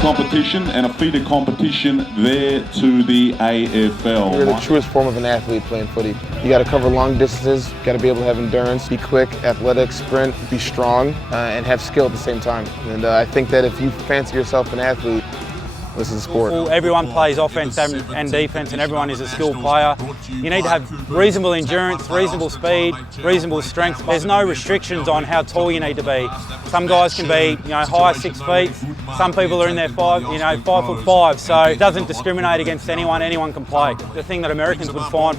competition and a feeder competition there to the AFL. You're the truest form of an athlete playing footy. You got to cover long distances, you got to be able to have endurance, be quick, athletic, sprint, be strong, and have skill at the same time. And I think that if you fancy yourself an athlete, this is a sport. Everyone plays offense and defense, and everyone is a skilled player. You need to have reasonable endurance, reasonable speed, reasonable strength. There's no restrictions on how tall you need to be. Some guys can be, high 6 feet. Some people are in there 5'5", so it doesn't discriminate against anyone. Anyone can play. The thing that Americans would find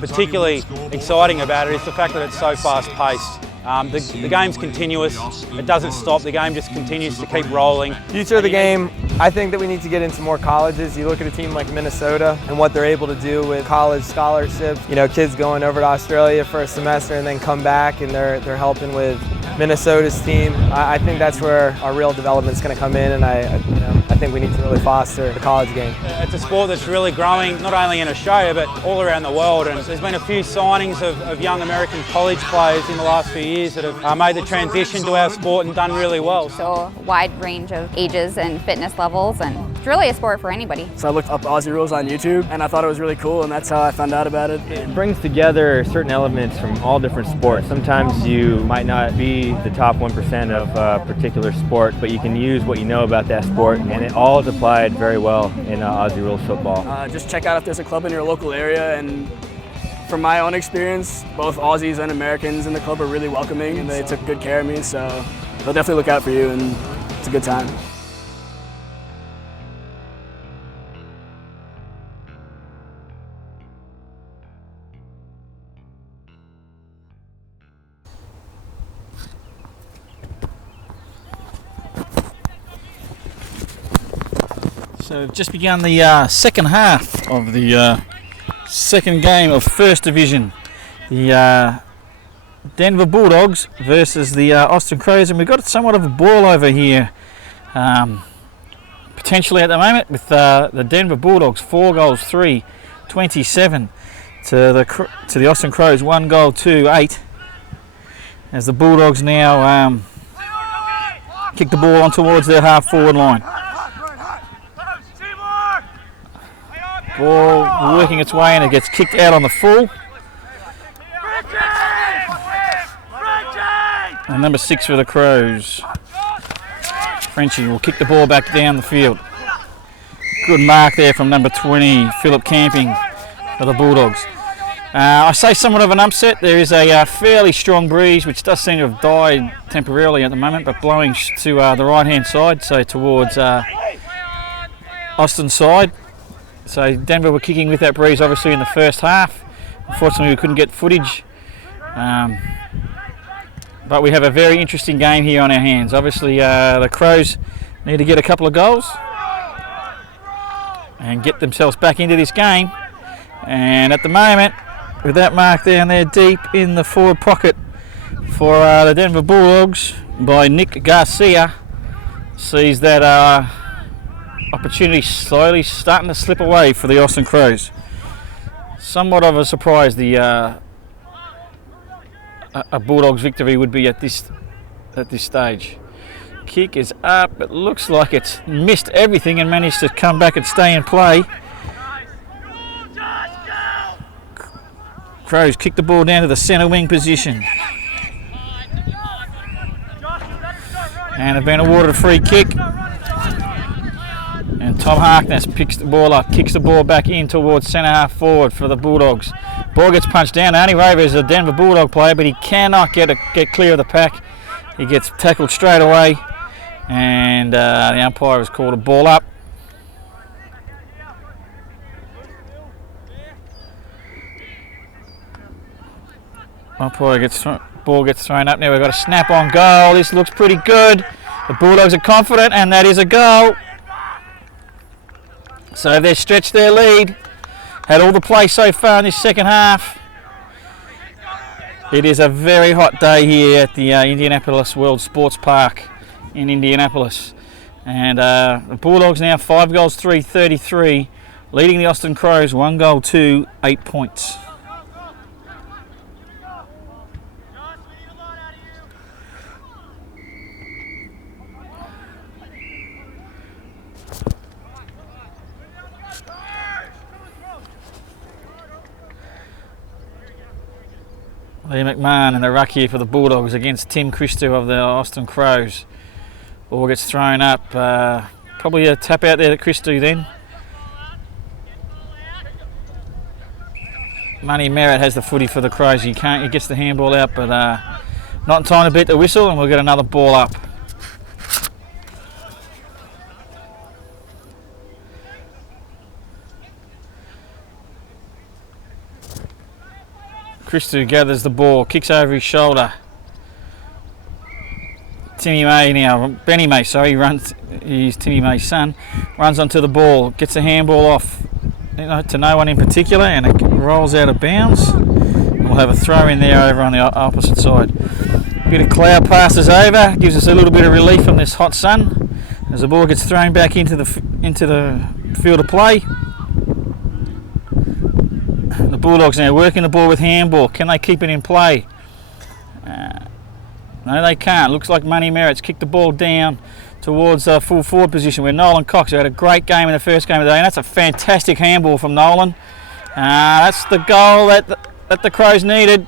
particularly exciting about it is the fact that it's so fast-paced. The game's continuous, it doesn't stop, the game just continues to keep rolling. Future of the game, I think that we need to get into more colleges. You look at a team like Minnesota and what they're able to do with college scholarships. Kids going over to Australia for a semester and then come back and they're helping with Minnesota's team. I think that's where our real development's going to come in, and I think we need to really foster the college game. It's a sport that's really growing, not only in Australia but all around the world, and there's been a few signings of young American college players in the last few years that have made the transition to our sport and done really well. So a wide range of ages and fitness levels, and it's really a sport for anybody. So I looked up Aussie rules on YouTube and I thought it was really cool, and that's how I found out about it. It brings together certain elements from all different sports. Sometimes you might not be the top 1% of a particular sport, but you can use what you know about that sport, and it all is applied very well in Aussie rules football. Just check out if there's a club in your local area, and from my own experience, both Aussies and Americans in the club are really welcoming and they took good care of me, so they'll definitely look out for you, and it's a good time. So we've just begun the second half of the second game of First Division. The Denver Bulldogs versus the Austin Crows, and we've got somewhat of a boil over here potentially at the moment with the Denver Bulldogs 4 goals 3-27 to the Austin Crows 1 goal 2-8, as the Bulldogs now kick the ball on towards their half forward line. Ball working its way and it gets kicked out on the full. And number 6 for the Crows, Frenchie, will kick the ball back down the field. Good mark there from number 20, Philip Camping for the Bulldogs. I say somewhat of an upset. There is a fairly strong breeze, which does seem to have died temporarily at the moment, but blowing to the right-hand side, so towards Austin's side. So Denver were kicking with that breeze obviously in the first half. Unfortunately we couldn't get footage. But we have a very interesting game here on our hands. Obviously the Crows need to get a couple of goals and get themselves back into this game. And at the moment, with that mark down there deep in the forward pocket for the Denver Bulldogs by Nick Garcia, sees that opportunity slowly starting to slip away for the Austin Crows. Somewhat of a surprise a Bulldogs victory would be at this stage. Kick is up, it looks like it's missed everything and managed to come back and stay in play. Crows kick the ball down to the centre wing position and have been awarded a free kick. And Tom Harkness picks the ball up, kicks the ball back in towards centre half forward for the Bulldogs. Ball gets punched down. Only Rover is a Denver Bulldog player, but he cannot get clear of the pack. He gets tackled straight away, and the umpire has called a ball up. Ball gets thrown up. Now we've got a snap on goal. This looks pretty good. The Bulldogs are confident, and that is a goal. So they've stretched their lead, had all the play so far in this second half. It is a very hot day here at the Indianapolis World Sports Park in Indianapolis. And the Bulldogs now 5 goals 3-33, leading the Austin Crows 1 goal 2-8 points. Lee McMahon in the ruck here for the Bulldogs against Tim Christou of the Austin Crows. Ball gets thrown up. Probably a tap out there to Christou then. Money Merritt has the footy for the Crows. He gets the handball out, but not in time to beat the whistle, and we'll get another ball up. Christou gathers the ball, kicks over his shoulder. Timmy May now, Benny May, sorry, he's Timmy May's son, runs onto the ball, gets the handball off to no one in particular, and it rolls out of bounds. We'll have a throw in there over on the opposite side. A bit of cloud passes over, gives us a little bit of relief from this hot sun as the ball gets thrown back into the field of play. The Bulldogs now working the ball with handball. Can they keep it in play? No, they can't. Looks like Money Merritt's kicked the ball down towards full forward position where Nolan Cox, who had a great game in the first game of the day, and that's a fantastic handball from Nolan. That's the goal that the Crows needed.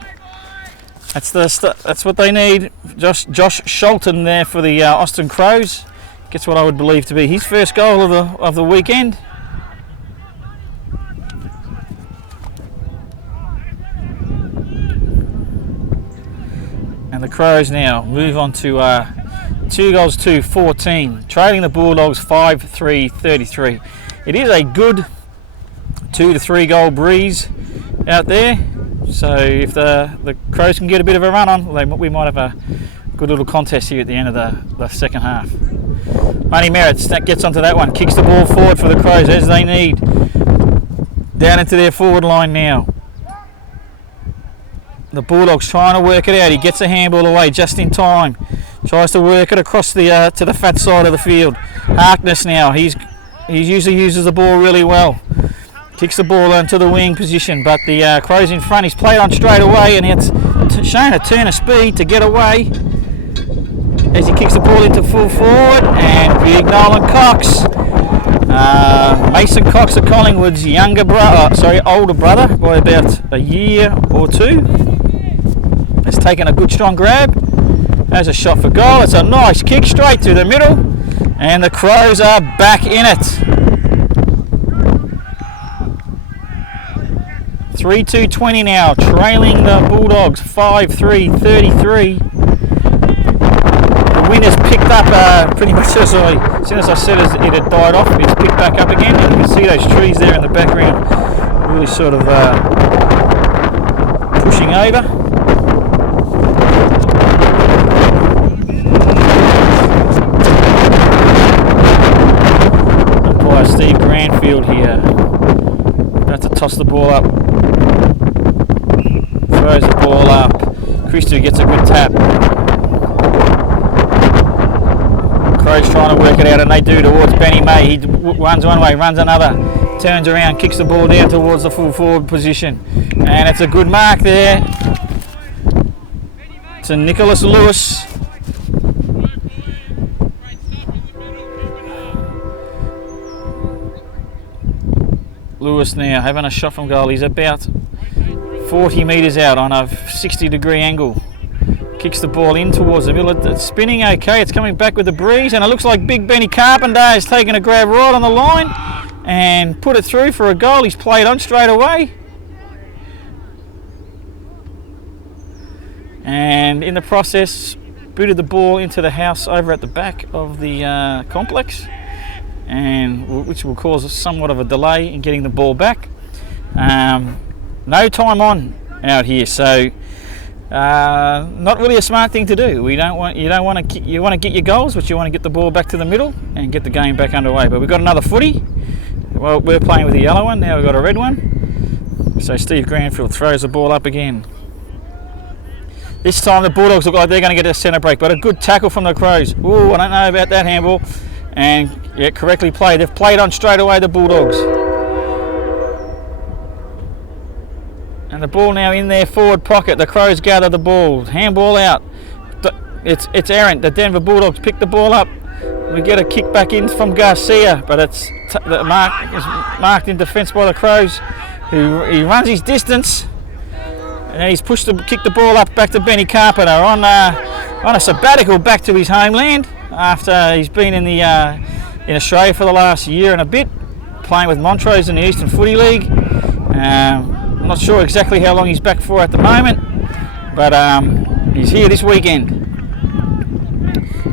That's what they need. Josh Sholton there for the Austin Crows gets what I would believe to be his first goal of the weekend. And the Crows now move on to 2-14, trailing the Bulldogs 5-3-33. It is a good 2 to 3 goal breeze out there, so if the Crows can get a bit of a run on, we might have a good little contest here at the end of the second half. Money Merritt gets onto that one, kicks the ball forward for the Crows as they need. Down into their forward line now. The Bulldogs trying to work it out. He gets a handball away just in time. Tries to work it across the to the fat side of the field. Harkness now. He usually uses the ball really well. Kicks the ball into the wing position, but the Crows in front. He's played on straight away, and it's shown a turn of speed to get away as he kicks the ball into full forward. And big Nolan Cox, Mason Cox of Collingwood's older brother by about a year or two. Has taken a good strong grab. There's a shot for goal. It's a nice kick straight to the middle, and the Crows are back in it. 3-2-20 now, trailing the Bulldogs 5-3-33. The wind has picked up pretty much as soon as I said it had died off. It's picked back up again, and you can see those trees there in the background really sort of pushing over. Steve Granfield here, about to toss the ball up, throws the ball up. Christou gets a good tap. Crows trying to work it out, and they do towards Benny May. He runs one way, runs another, turns around, kicks the ball down towards the full forward position, and it's a good mark there to Nicholas Lewis. Lewis now having a shot from goal. He's about 40 metres out on a 60-degree angle. Kicks the ball in towards the middle. It's spinning okay. It's coming back with the breeze, and it looks like Big Benny Carpenter has taken a grab right on the line and put it through for a goal. He's played on straight away. And in the process, booted the ball into the house over at the back of the complex, and which will cause somewhat of a delay in getting the ball back. No time on out here, so not really a smart thing to do. You want to get your goals, but you want to get the ball back to the middle and get the game back underway. But we've got another footy. Well, we're playing with the yellow one, now we've got a red one. So Steve Granfield throws the ball up again. This time the Bulldogs look like they're going to get a centre break, but a good tackle from the Crows. Ooh, I don't know about that handball. And yeah, correctly played. They've played on straight away, the Bulldogs. And the ball now in their forward pocket. The Crows gather the ball. Handball out. It's errant. The Denver Bulldogs pick the ball up. We get a kick back in from Garcia, but it's marked in defence by the Crows. He runs his distance, And he's kicked the ball up back to Benny Carpenter on a sabbatical back to his homeland after he's been in in Australia for the last year and a bit, playing with Montrose in the Eastern Footy League. I'm not sure exactly how long he's back for at the moment, but he's here this weekend.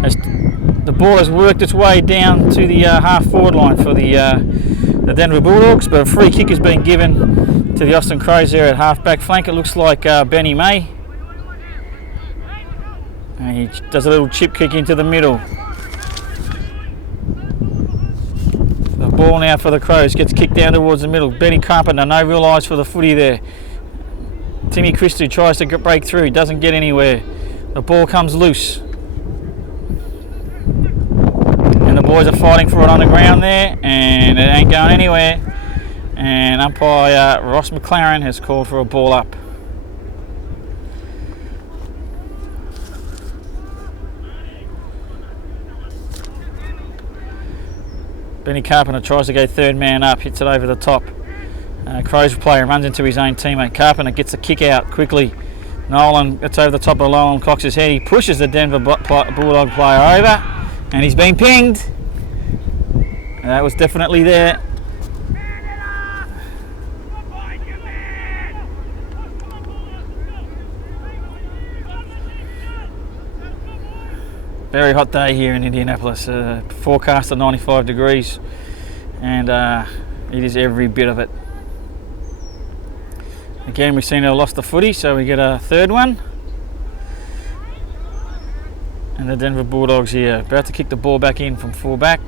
As the ball has worked its way down to the half-forward line for the Denver Bulldogs, but a free kick has been given to the Austin Crows there at half-back flank. It looks like Benny May. And he does a little chip kick into the middle. The ball now for the Crows gets kicked down towards the middle. Benny Carpenter, no real eyes for the footy there. Timmy Christou tries to break through, doesn't get anywhere. The ball comes loose. And the boys are fighting for it on the ground there, and it ain't going anywhere. And umpire Ross McLaren has called for a ball up. Benny Carpenter tries to go third man up, hits it over the top. Crows player runs into his own teammate. Carpenter gets the kick out quickly. Nolan gets over the top of Nolan Cox's head. He pushes the Denver Bulldog player over, and he's been pinged. That was definitely there. Very hot day here in Indianapolis. Forecast of 95 degrees, and it is every bit of it. Again, we've seen her lost the footy, so we get a third one. And the Denver Bulldogs here, about to kick the ball back in from full-back.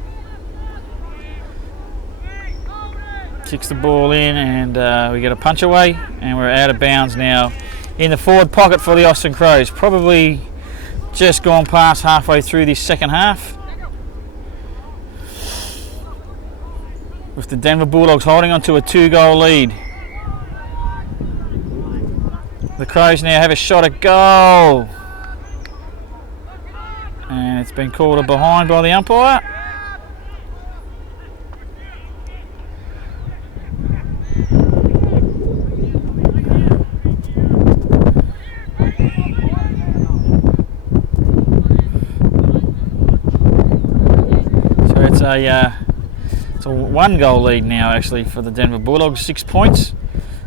Kicks the ball in, and we get a punch away, and we're out of bounds now in the forward pocket for the Austin Crows. Probably just gone past halfway through this second half, with the Denver Bulldogs holding on to a 2-goal lead. The Crows now have a shot at goal, and it's been called a behind by the umpire. It's a 1-goal lead now actually for the Denver Bulldogs, 6 points,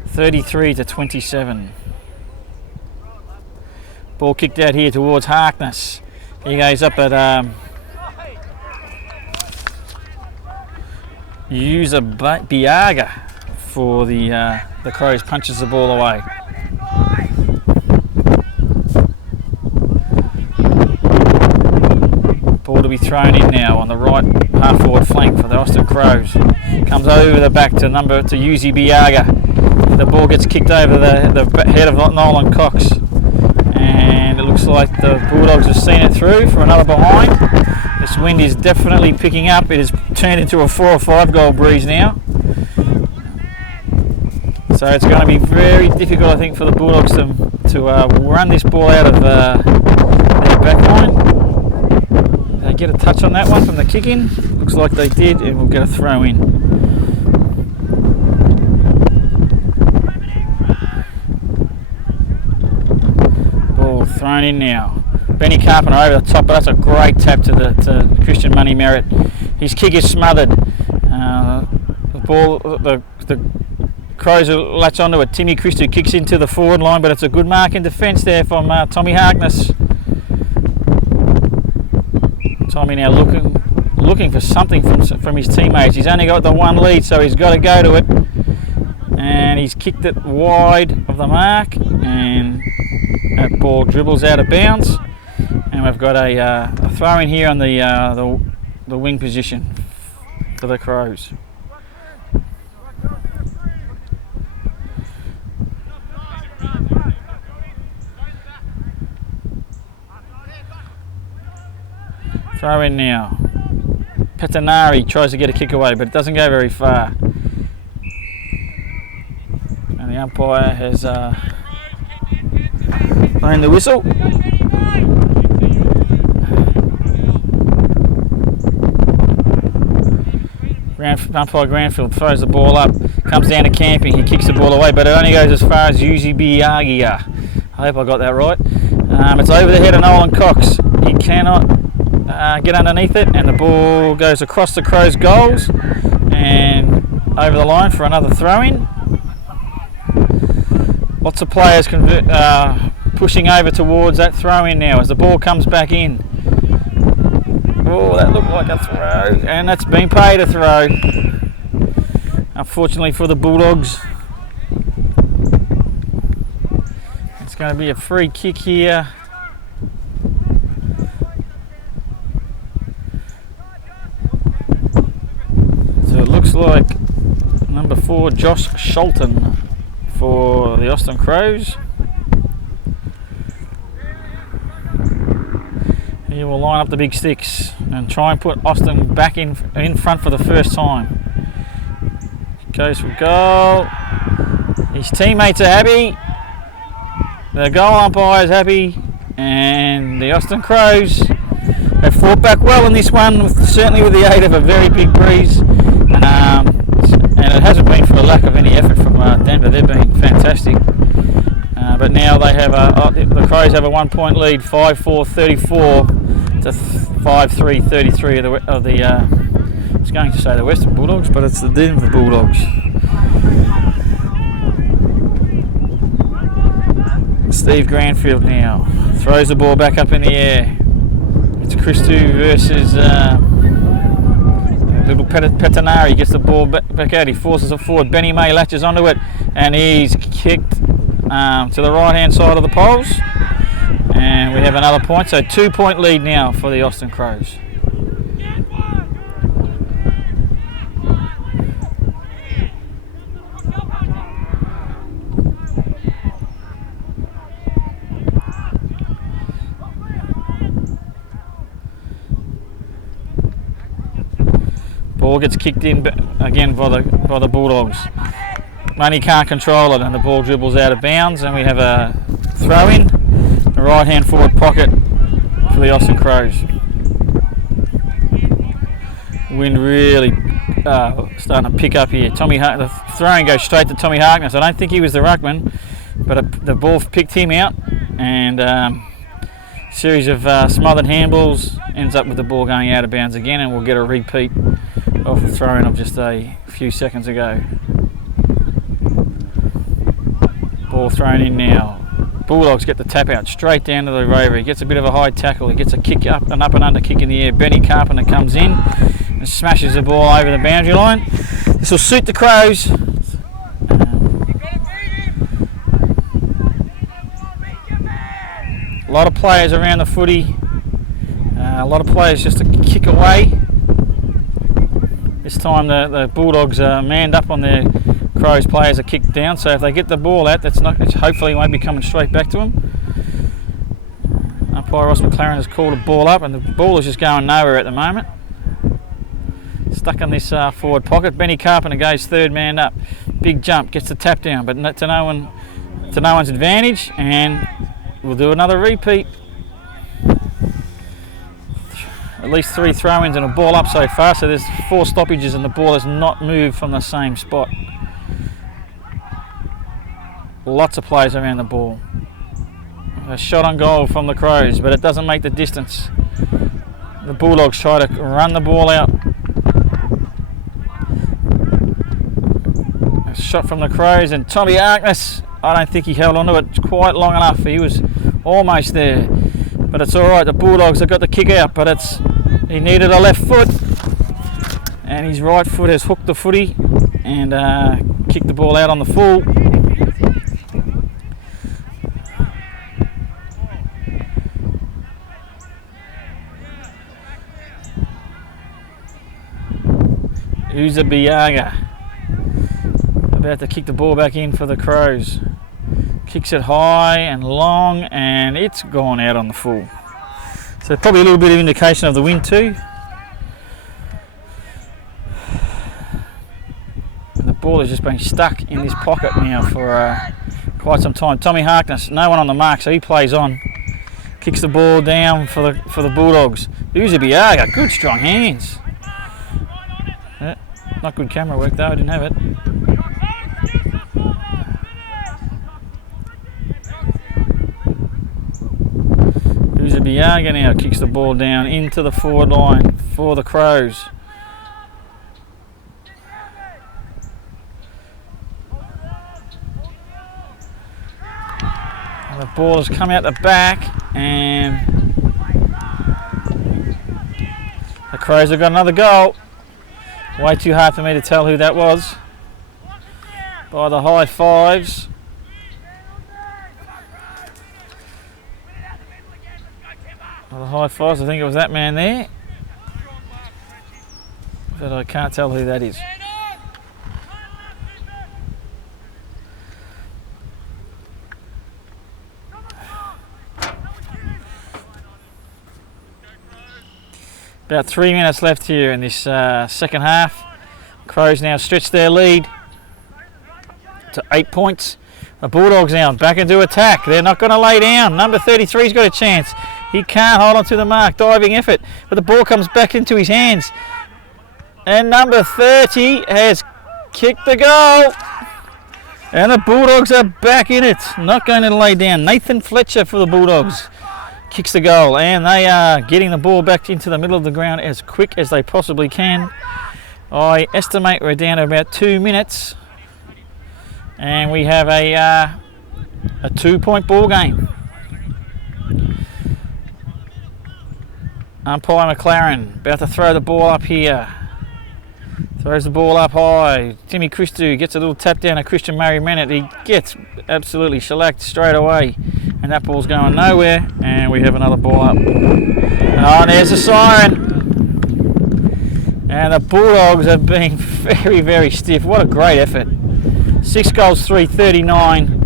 33-27. Ball kicked out here towards Harkness. He goes up at User Biaga for the Crows, punches the ball away. Ball to be thrown in now on the right half-forward flank for the Austin Crows. Comes over the back to Uzi Biaga. The ball gets kicked over the head of Nolan Cox. And it looks like the Bulldogs have seen it through for another behind. This wind is definitely picking up. It has turned into a 4 or 5 goal breeze now. So it's going to be very difficult, I think, for the Bulldogs to run this ball out of their back line. They get a touch on that one from the kick in. Looks like they did, and we'll get a throw in. Ball thrown in now. Benny Carpenter over the top, but that's a great tap to Christian Money Merritt. His kick is smothered. The Crows will latch onto it. Timmy Christou kicks into the forward line, but it's a good mark in defence there from Tommy Harkness. Tommy now looking for something from his teammates. He's only got the one lead, so he's got to go to it. And he's kicked it wide of the mark, and that ball dribbles out of bounds. And we've got a throw in here on the wing position for the Crows. Throw in now. Petinari tries to get a kick away, but it doesn't go very far. And the umpire has blown the whistle. umpire Granfield throws the ball up, comes down to Camping, he kicks the ball away, but it only goes as far as Uzibiagia. I hope I got that right. It's over the head of Nolan Cox. He cannot get underneath it, and the ball goes across the Crows' goals and over the line for another throw-in. Lots of players pushing over towards that throw-in now as the ball comes back in. Oh, that looked like a throw, and that's been paid a throw. Unfortunately for the Bulldogs. It's going to be a free kick here. So it looks like number 4, Josh Sholton for the Austin Crows. He will line up the big sticks and try and put Austin back in front for the first time. Goes for goal. His teammates are happy. The goal umpire is happy, and the Austin Crows have fought back well in this one, certainly with the aid of a very big breeze. And it hasn't been for a lack of any effort from Denver. They've been fantastic. But now they have the Crows have a 1-point lead, 5-4-34 to 5-3-33 of the I was going to say the Western Bulldogs, but it's the Denver Bulldogs. Steve Granfield now throws the ball back up in the air. It's Christou versus little Petinari. Gets the ball back out. He forces it forward. Benny May latches onto it, and he's kicked to the right hand side of the poles. And we have another point. So 2-point lead now for the Austin Crows. Ball gets kicked in again by the Bulldogs. Money can't control it, and the ball dribbles out of bounds, and we have a throw in the right hand forward pocket for the Austin Crows. Wind really starting to pick up here. The throwing goes straight to Tommy Harkness. I don't think he was the ruckman, but the ball picked him out, and series of smothered handballs ends up with the ball going out of bounds again, and we'll get a repeat of the throw-in of just a few seconds ago. Ball thrown in now. Bulldogs get the tap out straight down to the Rover. He gets a bit of a high tackle. He gets a kick up and under kick in the air. Benny Carpenter comes in and smashes the ball over the boundary line. This will suit the Crows. A lot of players around the footy. A lot of players just to kick away. This time the Bulldogs are manned up on their Crows. Players are kicked down, so if they get the ball out, it hopefully won't be coming straight back to them. Umpire Ross McLaren has called a ball up, and the ball is just going nowhere at the moment. Stuck in this forward pocket. Benny Carpenter goes third man up. Big jump, gets the tap down, but to no one's advantage, and we'll do another repeat. At least 3 throw-ins and a ball up so far, so there's 4 stoppages and the ball has not moved from the same spot. Lots of players around the ball. A shot on goal from the Crows, but it doesn't make the distance. The Bulldogs try to run the ball out. A shot from the Crows, and Tommy Harkness, I don't think he held onto it quite long enough. He was almost there, but it's all right. The Bulldogs have got the kick out, but he needed a left foot, and his right foot has hooked the footy and kicked the ball out on the full. Uzibiaga about to kick the ball back in for the Crows. Kicks it high and long, and it's gone out on the full. So probably a little bit of indication of the wind too. And the ball has just been stuck in this pocket now for quite some time. Tommy Harkness, no one on the mark, so he plays on. Kicks the ball down for the Bulldogs. Uzibiaga, good strong hands. Not good camera work though, I didn't have it. Biaga now kicks the ball down into the forward line for the Crows. And the ball has come out the back, and the Crows have got another goal. Way too hard for me to tell who that was by the high fives. The high fives, I think it was that man there, but I can't tell who that is. About 3 minutes left here in this second half. Crows now stretch their lead to 8 points. The Bulldogs now back into attack. They're not going to lay down. Number 33's got a chance. He can't hold on to the mark. Diving effort. But the ball comes back into his hands. And number 30 has kicked the goal. And the Bulldogs are back in it. Not going to lay down. Nathan Fletcher for the Bulldogs kicks the goal. And they are getting the ball back into the middle of the ground as quick as they possibly can. I estimate we're down to about 2 minutes. And we have a 2-point ball game. Umpire McLaren about to throw the ball up here. Throws the ball up high. Timmy Christou gets a little tap down at Christian Murray Mennett. He gets absolutely shellacked straight away. And that ball's going nowhere. And we have another ball up. Oh, there's a siren. And the Bulldogs have been very, very stiff. What a great effort. 6 goals, 3-39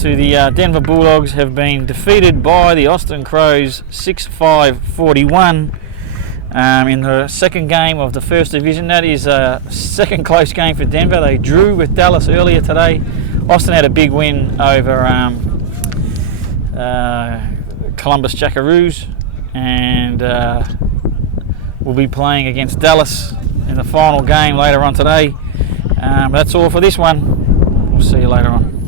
to the Denver Bulldogs have been defeated by the Austin Crows 6-5-41 in the second game of the first division. That is a second close game for Denver. They drew with Dallas earlier today. Austin had a big win over Columbus Jackaroos, and we'll be playing against Dallas in the final game later on today. That's all for this one. We'll see you later on.